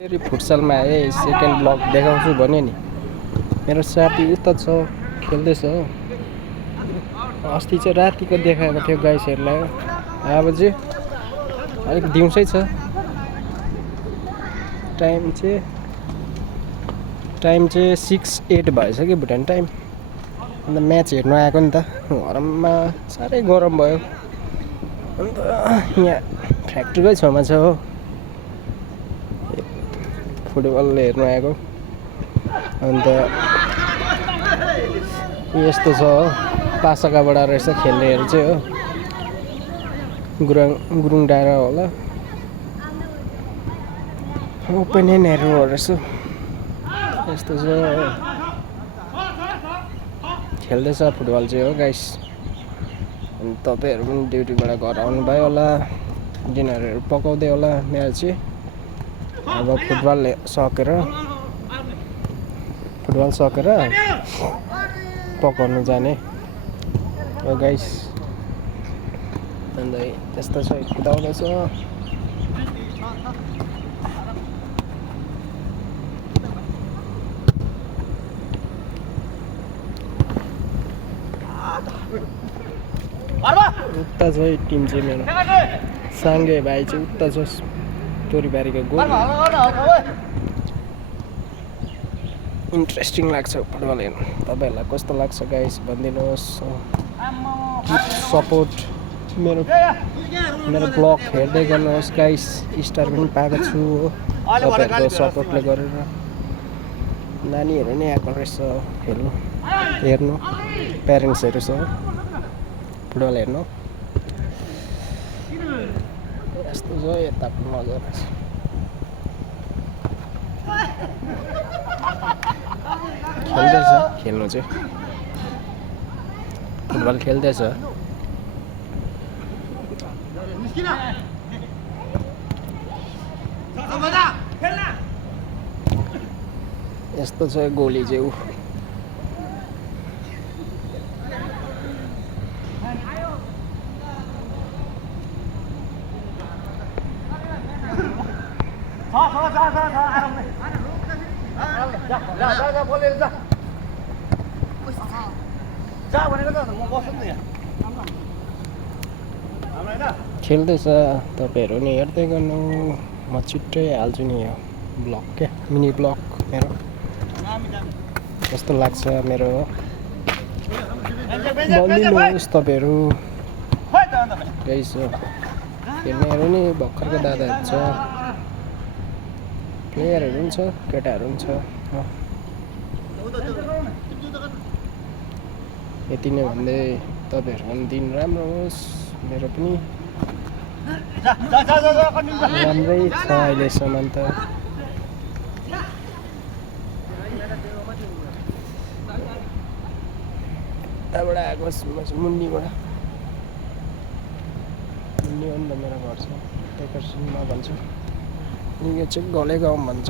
फेरि फुटसलमा आए second block देखाउँछु भन्यो नि। मेरो साथी उता छ खेल्दैछ हो। अस्ति चाहिँ रातिको देखाएको थियो गाइसहरूलाई। अब चाहिँ अलिक दिउँसै छ। टाइम चाहिँ 6:08 भएछ कि भुटान टाइम। अन्त म्याच हेर्नु आएको नि त। घरमा साह्रै गरम भयो। अन्त यहाँ फ्याक्ट्रीकै छेउमा छ हो, फुटबल हेर्नु आएको। अन्त यस्तो छ हो, पासाकाबाट रहेछ खेल्नेहरू चाहिँ हो। गुरुङ डाँडा होला, ओपिनियनहरू रहेछ। यस्तो छ हो, खेल्दैछ फुटबल चाहिँ हो गाइस। अनि तपाईँहरू पनि ड्युटीबाट घर आउनुभयो होला, डिनरहरू पकाउँदै होला। मेरो चाहिँ अब फुटबल सकेर पकाउनु जाने हो गाइस। अन्त त्यस्तो छ, कुदाउँदैछ। उता छ टिम चाहिँ मेरो साङ्गे भाइ चाहिँ उता छ तोरीबारीको गोल। इन्ट्रेस्टिङ लाग्छ फुटबल हेर्नु। तपाईँहरूलाई कस्तो लाग्छ गाइस भनिदिनुहोस्। सपोर्ट मेरो ब्लग हेर्दै गर्नुहोस् गाइस। स्टार पनि पाएको छु हो तपाईँहरूको सपोर्टले गरेर। नानीहरू नै आएको रहेछ हेर्नु, प्यारेन्ट्सहरू छ फुटबल हेर्नु। यस्तो छ यताको नजर। खेल्दैछ, खेल्नु चाहिँ फुटबल खेल्दैछ। यस्तो छ गोली चाहिँ ऊ। खेल्दैछ, तपाईँहरू नि हेर्दै गर्नु। म छिट्टै हाल्छु नि यो ब्लग क्या, मिनी ब्लग मेरो। कस्तो लाग्छ मेरो भनिदिनुहोस् तपाईँहरू। गाइस हेर्नेहरू नि भर्खरको दादाहरू छ, प्लेयरहरू पनि छ, केटाहरू पनि छ। यति नै भन्दै तपाईँहरूको पनि दिन राम्रो होस्। मेरो पनि राम्रै छ अहिलेसम्म त। यताबाट आएको मुन्नीबाट। मुन्नी हो नि त मेरो घर छ, टेकरसिनमा भन्छ। यो चाहिँ गले गाउँ भन्छ।